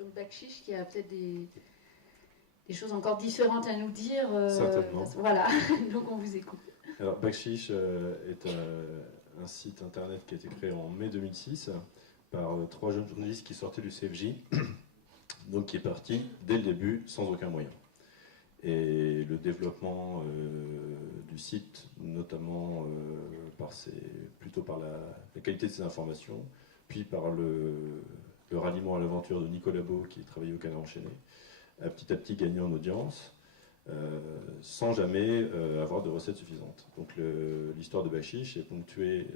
Donc Bakchiche qui a peut-être des choses encore différentes à nous dire. Certainement. Voilà, donc on vous écoute. Alors Bakchiche est un site internet qui a été créé en mai 2006 par 3 jeunes journalistes qui sortaient du CFJ, donc qui est parti dès le début sans aucun moyen. Et le développement du site, notamment plutôt par la qualité de ses informations, puis par le ralliement à l'aventure de Nicolas Beau, qui travaillait au Canard enchaîné, a petit à petit gagné en audience, sans jamais avoir de recettes suffisantes. Donc l'histoire de Bakchiche est ponctuée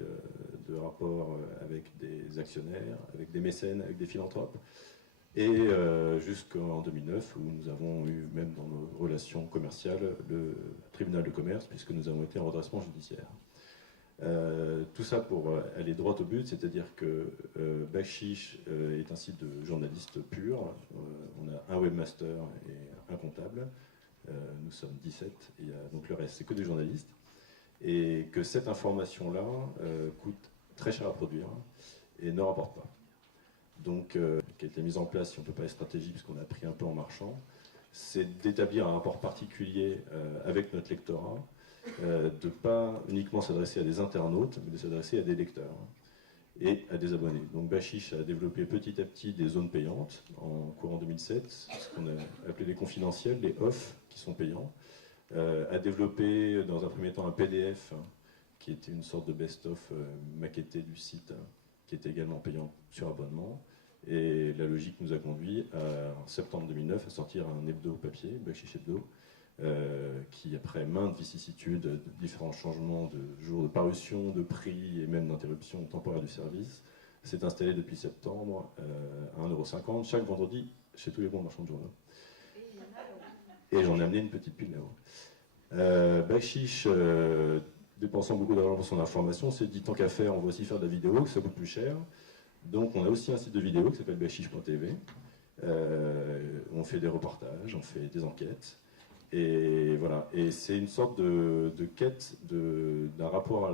de rapports avec des actionnaires, avec des mécènes, avec des philanthropes, et jusqu'en 2009, où nous avons eu, même dans nos relations commerciales, le tribunal de commerce, puisque nous avons été en redressement judiciaire. Tout ça pour aller droit au but, c'est-à-dire que Bakchiche est un site de journalistes purs. On a un webmaster et un comptable. Nous sommes 17, et donc le reste, c'est que des journalistes. Et que cette information-là coûte très cher à produire et ne rapporte pas. Donc, qui a été mise en place, si on ne peut pas être stratégique, puisqu'on a appris un peu en marchant, c'est d'établir un rapport particulier avec notre lectorat, de ne pas uniquement s'adresser à des internautes, mais de s'adresser à des lecteurs et à des abonnés. Donc Bakchiche a développé petit à petit des zones payantes en courant 2007, ce qu'on a appelé les confidentiels, les off, qui sont payants, a développé dans un premier temps un PDF, qui était une sorte de best-of maquetté du site, qui était également payant sur abonnement. Et la logique nous a conduit, en septembre 2009, à sortir un hebdo papier, Bakchiche Hebdo, qui, après maintes vicissitudes, différents changements de jours de parution, de prix et même d'interruption temporaire du service, s'est installé depuis septembre à 1,50 € chaque vendredi chez tous les bons marchands de journaux. Et j'en ai amené une petite pile là-haut. Bakchiche, dépensant beaucoup d'argent pour son information, s'est dit tant qu'à faire, on va aussi faire de la vidéo, que ça coûte plus cher. Donc on a aussi un site de vidéo qui s'appelle bakchiche.tv. On fait des reportages, on fait des enquêtes. Et voilà. Et c'est une sorte de quête d'un rapport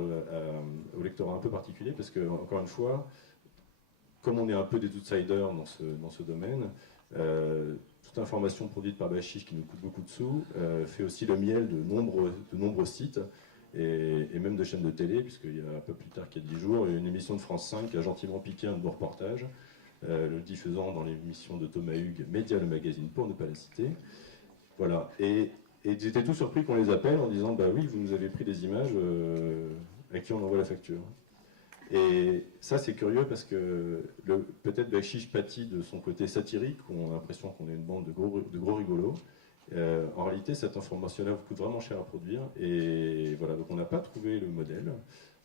au lectorat un peu particulier, parce que, encore une fois, comme on est un peu des outsiders dans ce domaine, toute information produite par Bakchiche qui nous coûte beaucoup de sous fait aussi le miel de nombreux sites. Et même de chaînes de télé, puisqu'il y a un peu plus tard qu'il y a 10 jours, il y a une émission de France 5 qui a gentiment piqué un de nos reportages, le diffusant dans l'émission de Thomas Hugues, Média le magazine, pour ne pas la citer. Voilà. Et ils étaient tous surpris qu'on les appelle en disant bah oui, vous nous avez pris des images, à qui on envoie la facture. Et ça, c'est curieux parce que peut-être Bakchiche pâtit de son côté satirique, où on a l'impression qu'on est une bande de gros rigolos. En réalité, cette information-là vous coûte vraiment cher à produire. Et voilà, donc on n'a pas trouvé le modèle,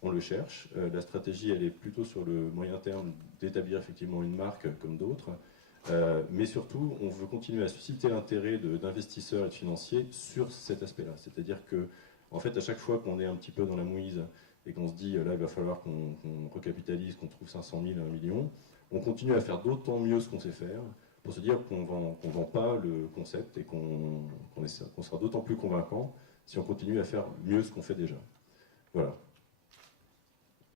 on le cherche. La stratégie, elle est plutôt sur le moyen terme d'établir effectivement une marque comme d'autres. Mais surtout, on veut continuer à susciter l'intérêt d'investisseurs et de financiers sur cet aspect-là. C'est-à-dire que, en fait, à chaque fois qu'on est un petit peu dans la mouise et qu'on se dit, là, il va falloir qu'on recapitalise, qu'on trouve 500 000, 1 million, on continue à faire d'autant mieux ce qu'on sait faire, pour se dire qu'on vend pas le concept et qu'on sera d'autant plus convaincant si on continue à faire mieux ce qu'on fait déjà. Voilà.